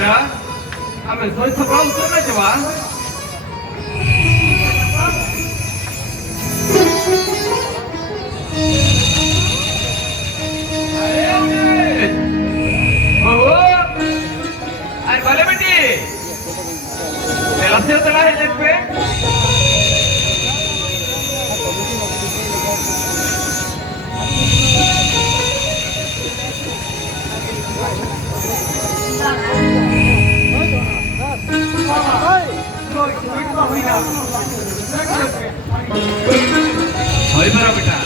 betul. Kami soal sekolah usaha coba. अरे भले बेटी लक्ष्य चला है जेब पे होई बरा बेटा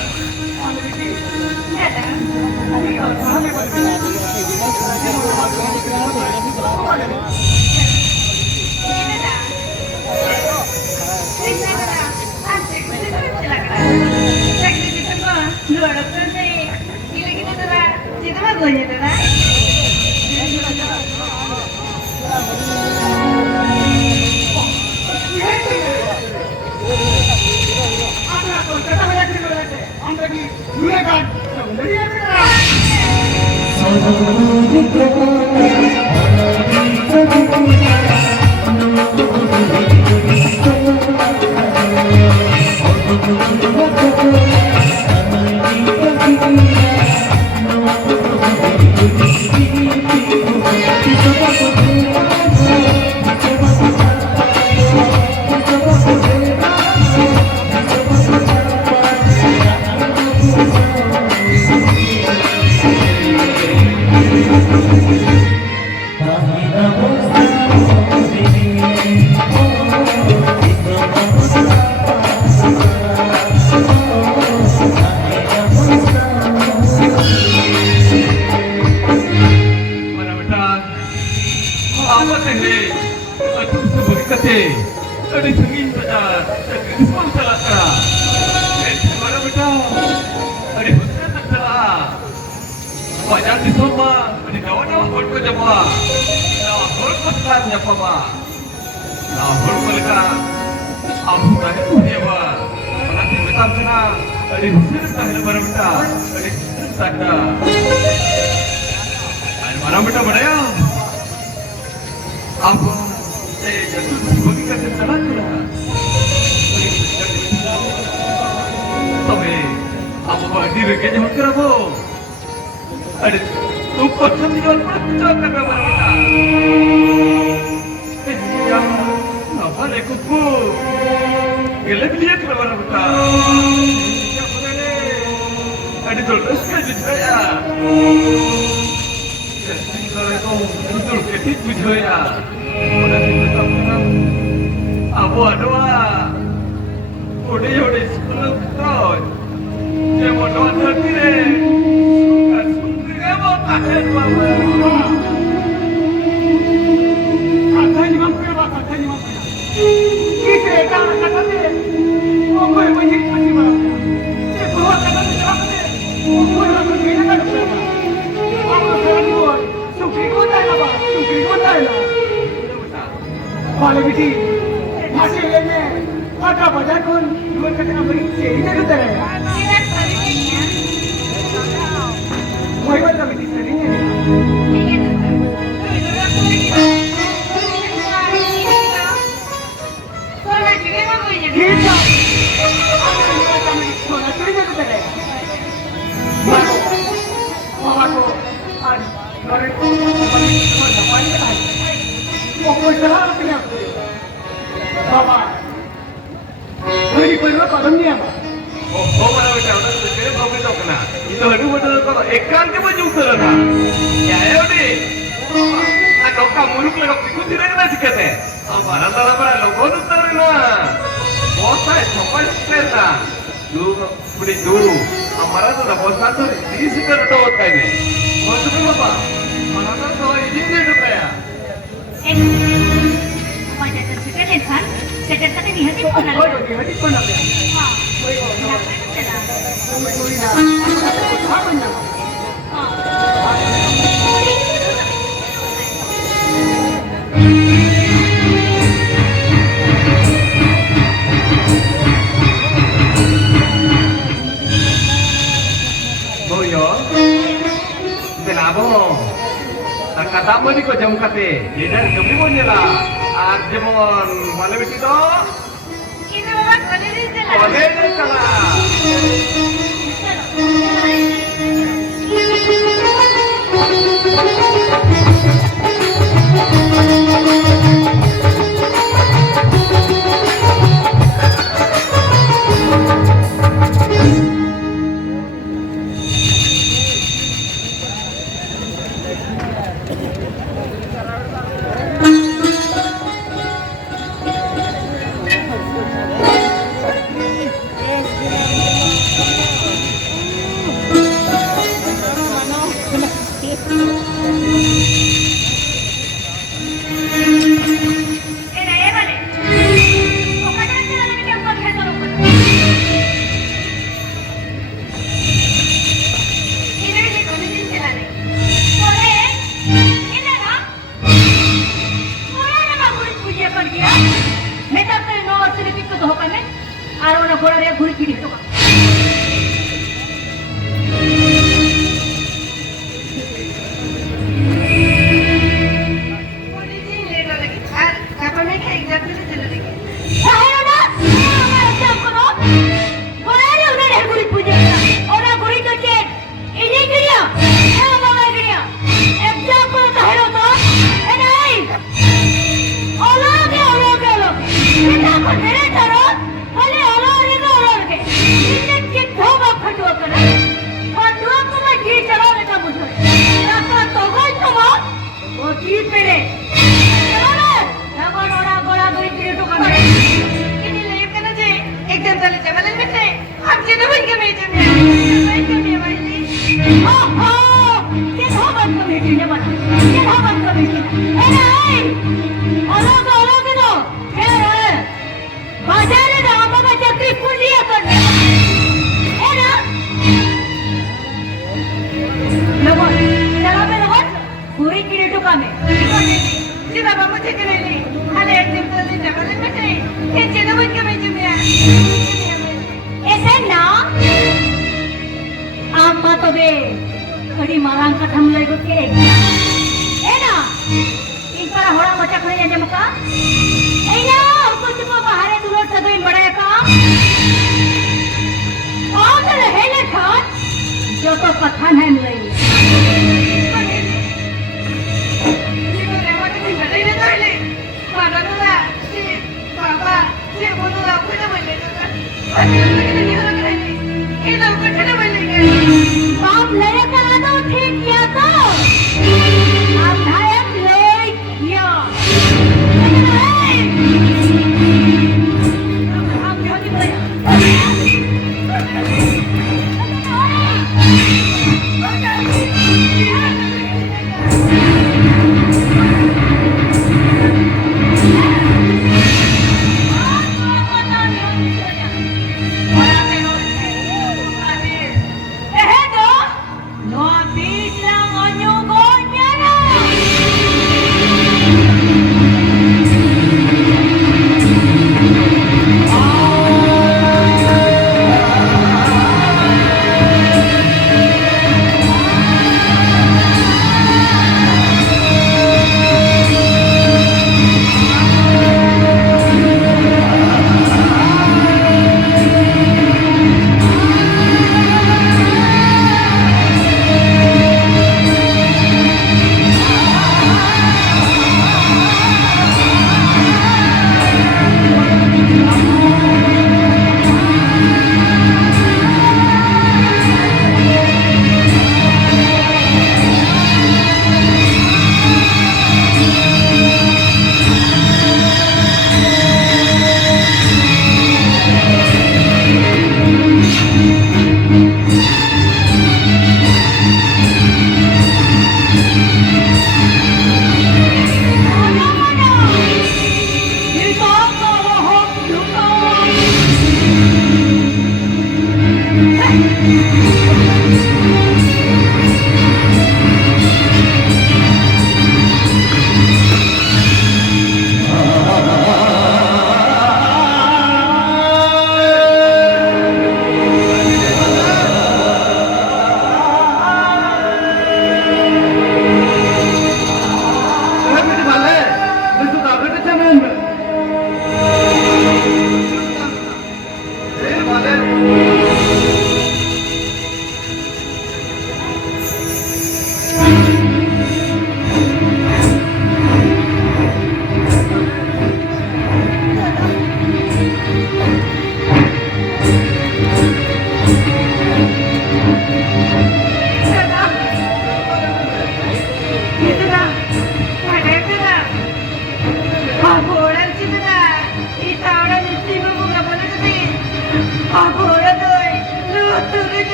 दामादी को जम काते जेडर कमी बन जाला আর যেমন বলে বেটি তো কিন্তু বাবা কলেজে চলা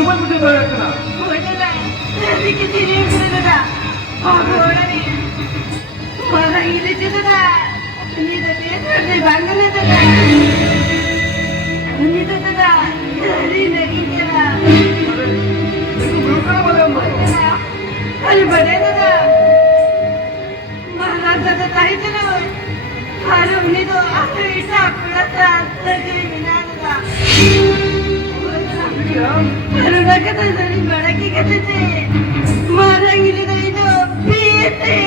रुपये मुझे दया ना होय दादा रवी किती रे दादा अगोडे मला इलेचे दादा नी दादा ते बांगले दादा नी दादा घरी नाही केला अरे बडे दादा मला दादा काहीच नाही हरवली तो आता इथं आपला त्रास लगे विना दादा अरे नका तसं बडा की कहते मारा गेली नाही तो पीते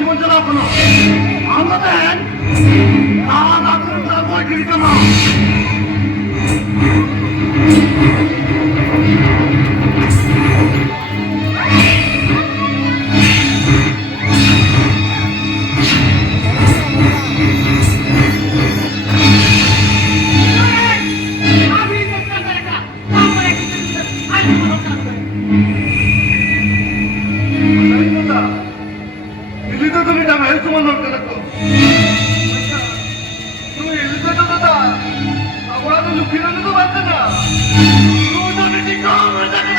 জীবন চালা আপনার दोनों निकाल रहा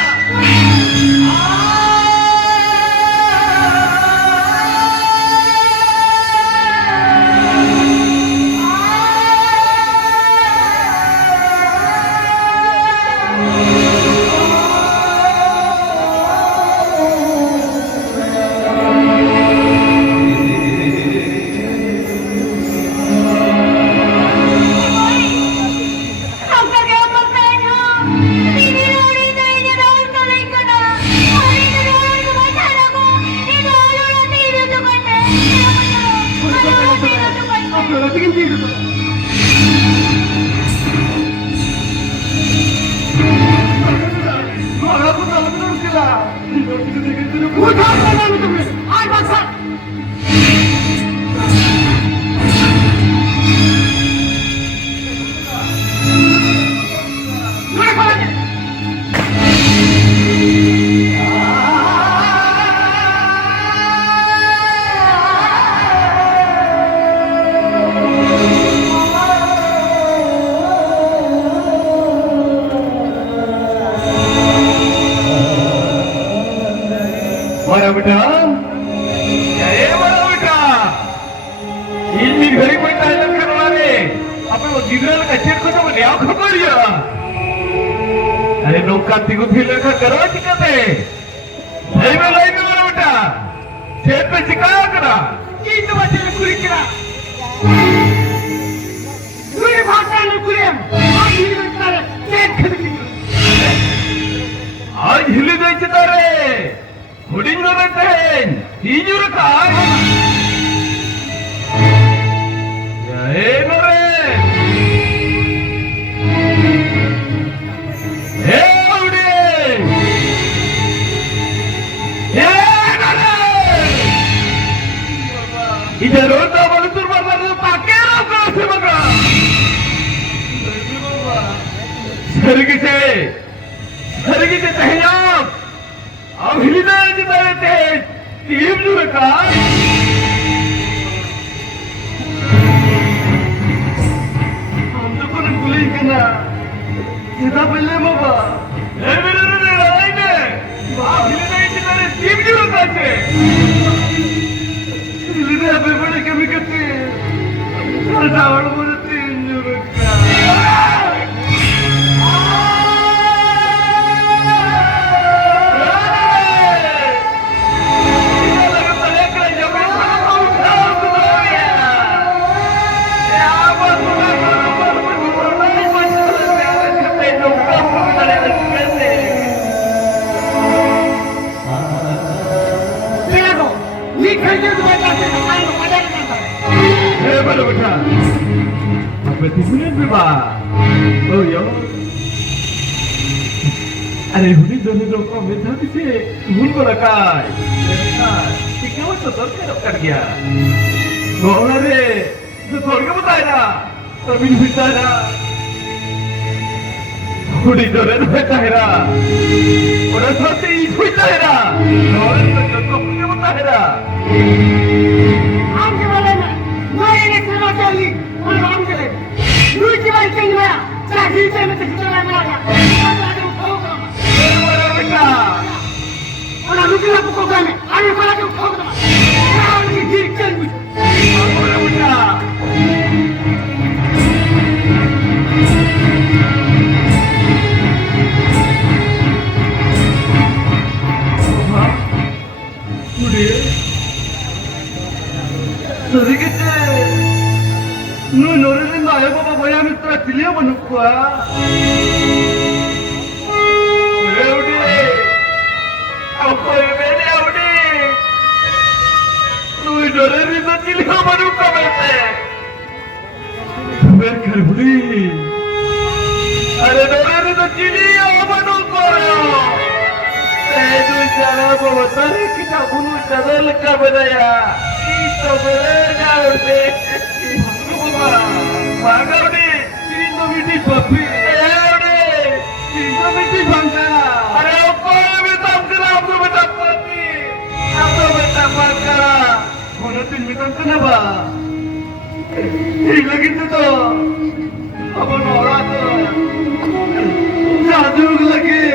बड़ा बेटा अरे बड़ा बेटा मी घरी कोणी काय करणार आहे आपण गिरल कचेर कसं बोलले खबर या अरे लोक तिगू फिरलं का करावं शिकत आहे नाही मला इथे बड़ा बेटा शेत पे शिकाया करा की भाषेला कुरी केला कुरी भाषा कुरेम आज हिली जायचे तर ಹುಡುಗಿ ನೋಡತ್ತೆ ಈಜೂರು ಕಾರ್ ಏನೋರೆ ಹೇ ಹುಡುಗಿ इधर रोडा बलतूर बरला पाकेरा कळसे बघा सरगीचे तहयाब अब हृदय जिताते टीम जो का हम तो कोण पुलिस करना सीधा पहिले बाबा हे मेरे लड़ाई में बाप हृदय जिताते टीम जो का छे हृदय पे बड़े कमी करते सावड़ बोले टीम जो का अरे हुडी दोन्ही लोक मेधावीचे भूल बोला काय केवळ तर कर गया रे जो स्वर्ग बतायला जमीन भिटायला हुडी दोरे भेटायला और सरते ईश भिटायला और तो पुण्य बतायला आमच्या बाबांना मारेने सर्व चालली और राम केले लुईची बाई केंद्रया चाकीचे में तिचला मारा ona lukila puko game ani fala ke ukhok da raul ki dhir chal buj bora buta today sadikete no norele na ayo baba boya mitra chiliya banukwa अरे डोरे तो चिड़िया बनो करो तू चला बोलता है कि बुनु चदल का बनाया तो बेगा उठे मागावडी तीन तो मिट्टी पप्पी तीन तो मिट्टी भंगा अरे कोई भी तब करा आपको बेटा पप्पी आपको बेटा मत करा कोना तीन मिनट करना बा ठीक लगी तो अब नौरा तो साधुक लगे